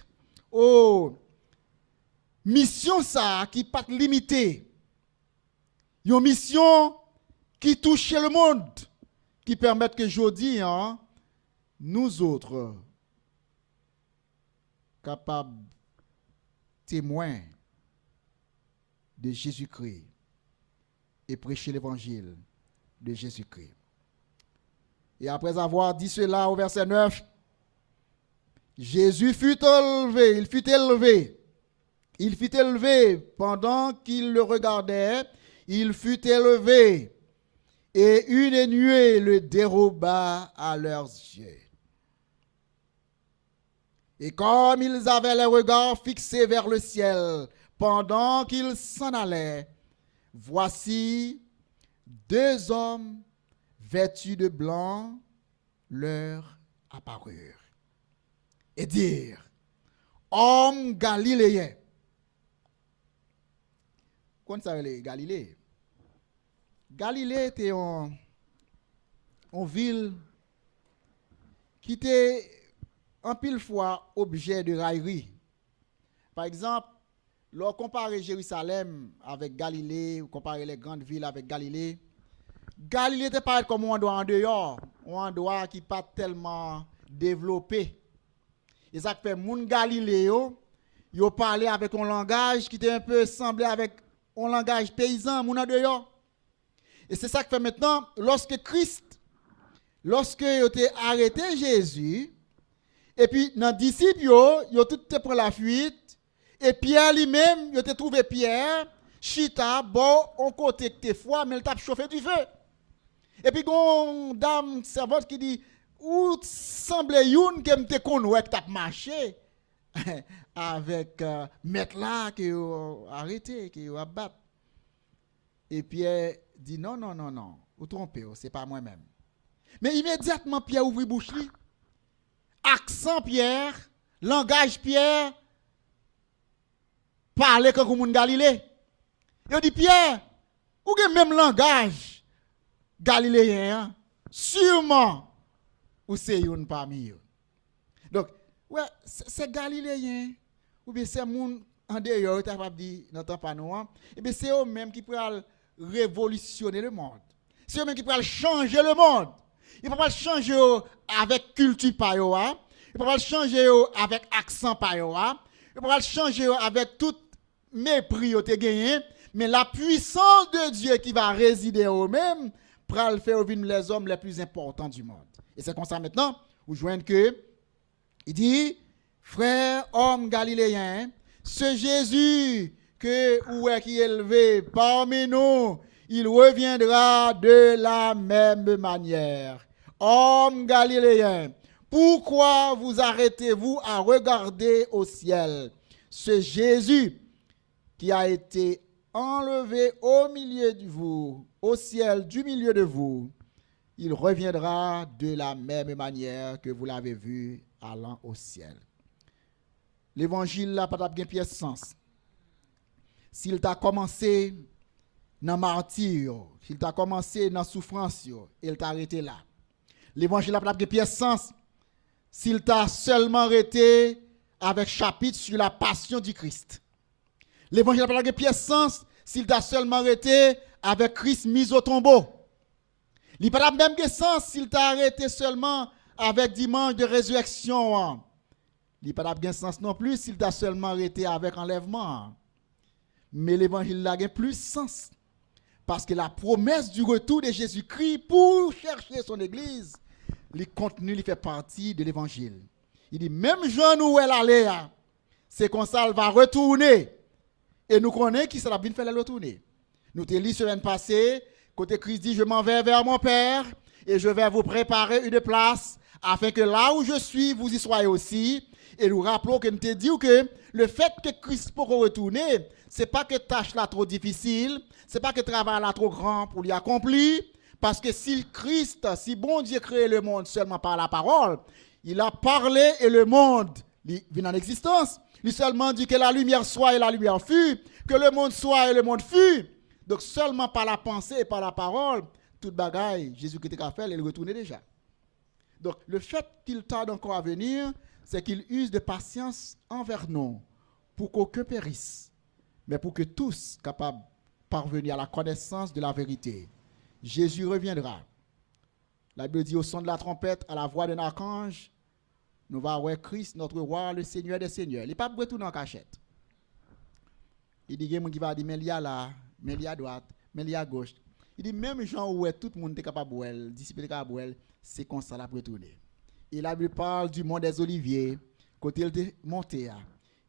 mission ça qui pas limitée, une mission qui touche le monde, qui permet que aujourd'hui, nous autres, capables témoins de Jésus-Christ et prêcher l'évangile de Jésus-Christ. Et après avoir dit cela au verset 9, Jésus fut élevé, il fut élevé pendant qu'il le regardait, il fut élevé et une nuée le déroba à leurs yeux. Et comme ils avaient les regards fixés vers le ciel pendant qu'ils s'en allaient, voici deux hommes vêtus de blanc leur apparurent et dirent, hommes galiléens. Comment ça les Galilée? Galilée était une ville qui était en pile fois objet de raillerie. Par exemple, lorsqu'on compare Jérusalem avec Galilée, ou comparer les grandes villes avec Galilée, Galilée était pas comme un endroit en dehors, un endroit qui n'est pas tellement développé. Et ça fait moun Galilée, yo parlait avec un langage qui était un peu semblé avec un langage paysan, moun en dehors. Et c'est ça que fait maintenant, lorsque il a arrêté Jésus, et puis dans les disciples, ils ont tout pris la fuite, et Pierre lui-même, il a trouvé Pierre, chita, bon, on côté que t'es froid, mais il t'a chauffé du feu. Et puis, une dame servante qui dit, où semble youn que m'te konoué que t'as marché avec maître là qui a arrêté, qui a battu. Et Pierre dit, non, vous trompez, c'est pas moi-même. Mais immédiatement, Pierre ouvre bouche li. Accent Pierre, langage Pierre, parler comme moun Galilée. Il dit, Pierre, ou gen même langage galiléen, sûrement, ou c'est yon parmi eux. Donc, ouais, c'est galiléen, ou bien c'est moun en dehors, tu as dit, n'entend pas nous, et bien c'est eux-mêmes qui pourraient révolutionner le monde. C'est eux-mêmes qui pourraient changer le monde. Ils ne peuvent pas changer avec culture par eux, ils ne peuvent pas changer avec accent par eux, ils ne peuvent pas changer avec tout mépris que tu gagné, mais la puissance de Dieu qui va résider eux-mêmes pour le faire venir les hommes les plus importants du monde. Et c'est comme ça maintenant, vous joignez que, il dit, frère, homme galiléen, ce Jésus que ou est qui est élevé parmi nous, il reviendra de la même manière. Homme galiléen, pourquoi vous arrêtez-vous à regarder au ciel? Ce Jésus qui a été enlevé au milieu de vous, au ciel du milieu de vous, il reviendra de la même manière que vous l'avez vu allant au ciel. L'évangile n'a pas de pièce sens. S'il t'a commencé dans le martyr, s'il t'a commencé dans la souffrance, il t'a arrêté là. L'évangile n'a pas de pièce sens. S'il t'a seulement arrêté avec chapitre sur la passion du Christ. L'évangile n'a pas de pièce sens s'il t'a seulement arrêté avec Christ mis au tombeau. Il n'a pas même de sens s'il t'a arrêté seulement avec dimanche de résurrection. Il n'a pas de sens non plus s'il t'a seulement arrêté avec enlèvement. Mais l'évangile a plus sens. Parce que la promesse du retour de Jésus-Christ pour chercher son église, le contenu il fait partie de l'évangile. Il dit, même Jean où elle allait, c'est comme ça elle va retourner. Et nous connaissons qui ça va bien faire le retourner. Nous te lisons semaine passée, côté Christ dit, je m'en vais vers mon Père et je vais vous préparer une place afin que là où je suis, vous y soyez aussi. Et nous rappelons que nous te dit que le fait que Christ pourra retourner, ce n'est pas que tâche là trop difficile, ce n'est pas que travail là trop grand pour l'y accomplir, parce que si Christ, si bon Dieu crée le monde seulement par la parole, il a parlé et le monde vient en existence. Il seulement dit que la lumière soit et la lumière fut, que le monde soit et le monde fut. Donc seulement par la pensée et par la parole, toute bagaille, Jésus-Christ a fait, il retournait déjà. Donc le fait qu'il tarde encore à venir, c'est qu'il use de patience envers nous, pour qu'aucun périsse, mais pour que tous capables de parvenir à la connaissance de la vérité. Jésus reviendra. La Bible dit au son de la trompette, à la voix d'un archange, nous allons voir Christ, notre roi, le Seigneur des seigneurs. Il n'est pas retourner en cachette. Il dit, il y a des gens qui vont dire, mais il y a là, mais il y a à droite, mais il y a à gauche. Il dit, même gens où tout le monde est capable de boire, disciple est capable de boire, c'est comme ça la retourner. Et la Bible parle du mont des Oliviers, côté il est monté.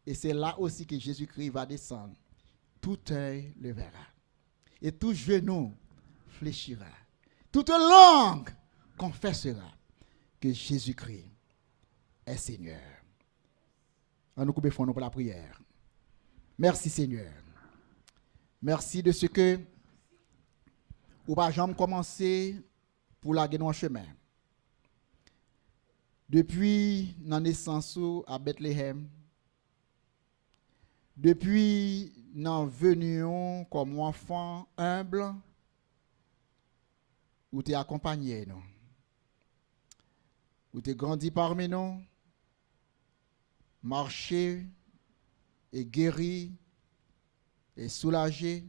Et c'est là aussi que Jésus-Christ va descendre. Tout œil le verra. Et tout genou fléchira. Toute langue confessera que Jésus-Christ est Seigneur. On nous coupe pour la prière. Merci Seigneur. Merci de ce que vous n'avez jamais commencé pour la guérir en chemin. Depuis la naissance à Bethléem, depuis nous venions comme enfants humbles, où tu es accompagné nous, où tu es grandi parmi nous, marcher et guérir et soulager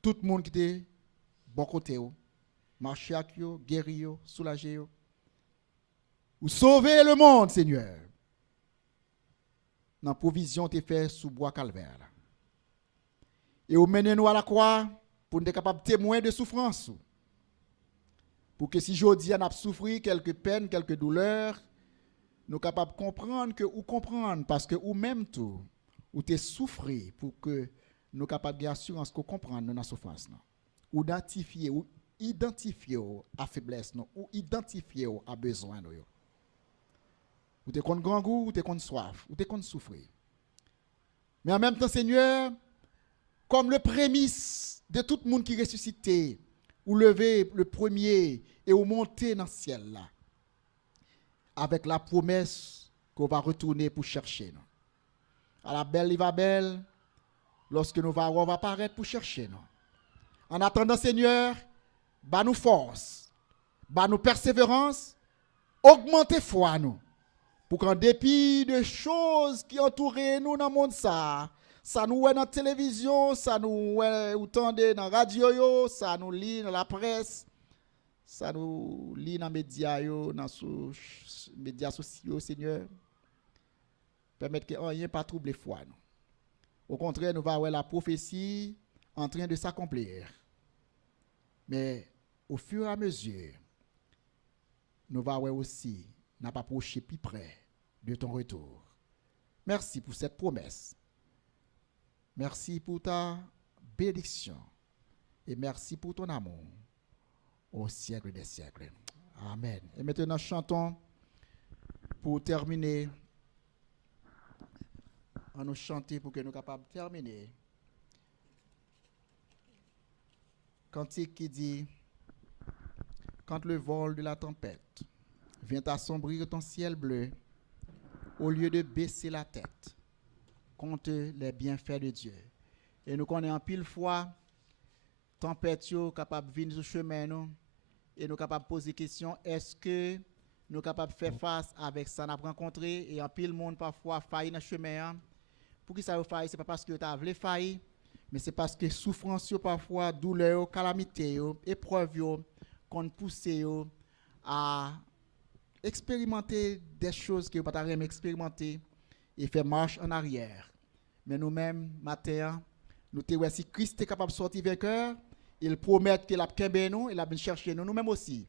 tout le monde qui était bon côté. Marcher avec eux, guérir, soulager. Ou sauver le monde, Seigneur. Dans la provision que tu fais sous bois calvaire. Et vous menez nous à la croix pour nous être capables de témoigner de souffrance. Pour que si aujourd'hui on a souffert quelques peines, quelques douleurs, nous sommes capables de comprendre que ou comprendre parce que ou même tout, ou tu souffert pour que nous sommes capables de assurance qu'on comprenne dans la souffrance. Ou identifier à faiblesse, ou identifier à besoin. Ou tu es grand goût, ou tu es soif, ou tu es souffrir. Mais en même temps, Seigneur, comme le prémisse de tout le monde qui ressuscité, ou lever le premier et ou monter dans le ciel là, avec la promesse qu'on va retourner pour chercher nous. À la belle, il va belle, lorsque on va apparaître pour chercher nous. En attendant, Seigneur, bah nous force, bah nous persévérance, augmenter foi nous, pour qu'en dépit de choses qui entourent nous dans le monde ça nous voit dans la télévision, ça nous voit dans la radio, ça nous lit dans la presse, ça nous lit dans les médias, dans les médias sociaux, Seigneur. Permettre que rien pas troubler foi nous. Au contraire, nous allons voir la prophétie en train de s'accomplir. Mais au fur et à mesure, nous allons voir aussi n'a pas approché plus près de ton retour. Merci pour cette promesse. Merci pour ta bénédiction. Et merci pour ton amour au siècle des siècles. Amen. Et maintenant, chantons pour terminer. On nous chanter pour que nous soyons capables de terminer. Cantique qui dit: quand le vol de la tempête vient assombrir ton ciel bleu, au lieu de baisser la tête, compte les bienfaits de Dieu. Et nous connaissons en pile fois, tempête capable de venir sur le chemin, nous, et nous capables de poser la question: est-ce que nous sommes capables de faire face avec ça nous avons rencontré? Et en pile monde parfois failli dans le chemin. Pour qui ça a failli? Ce n'est pas parce que tu as voulu faillir, mais c'est parce que souffrance, parfois, douleur, calamité, épreuve, qu'on pousse à expérimenter des choses que vous ne pouvez pas expérimenter et faire marche en arrière. Mais nous-mêmes, matin, nous te si Christ est capable de sortir vainqueur, il promet qu'il a bien nous, il a bien cherché nous. Nous-mêmes aussi,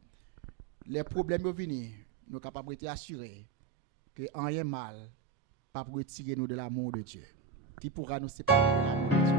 les problèmes sont venus, nous sommes capables d'être assurés que rien mal pas pour retirer nous de l'amour de Dieu, qui pourra nous séparer de l'amour de Dieu.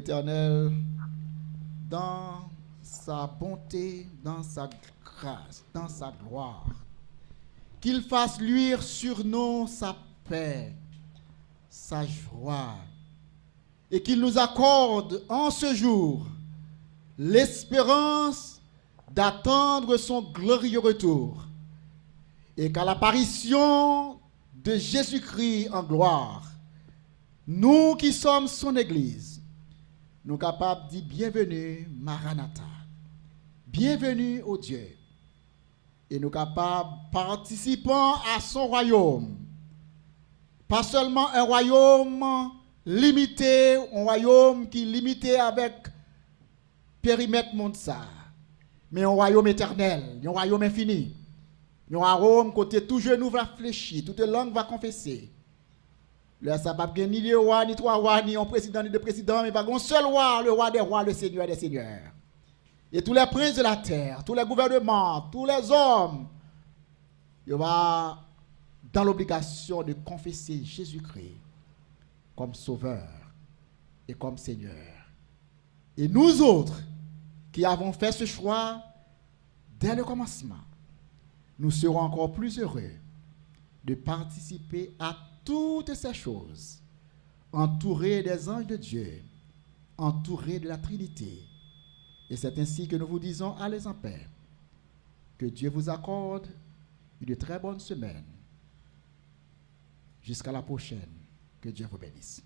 l'Éternel dans sa bonté, dans sa grâce, dans sa gloire. Qu'il fasse luire sur nous sa paix, sa joie, et qu'il nous accorde en ce jour l'espérance d'attendre son glorieux retour, et qu'à l'apparition de Jésus-Christ en gloire, nous qui sommes son Église, nous capables de dire bienvenue Maranatha, bienvenue au Dieu, et nous capables participant à son royaume, pas seulement un royaume limité, un royaume qui est limité avec périmètre monde ça, mais un royaume éternel, un royaume infini, un royaume côté tout genou va fléchir, toute langue va confesser. Là, ça va pas ni deux rois, ni trois rois, ni un président, ni deux présidents, mais pas un seul roi, le roi des rois, le Seigneur des seigneurs. Et tous les princes de la terre, tous les gouvernements, tous les hommes, ils vont dans l'obligation de confesser Jésus-Christ comme sauveur et comme Seigneur. Et nous autres, qui avons fait ce choix dès le commencement, nous serons encore plus heureux de participer à toutes ces choses, entourés des anges de Dieu, entourés de la Trinité. Et c'est ainsi que nous vous disons, allez en paix. Que Dieu vous accorde une très bonne semaine. Jusqu'à la prochaine. Que Dieu vous bénisse.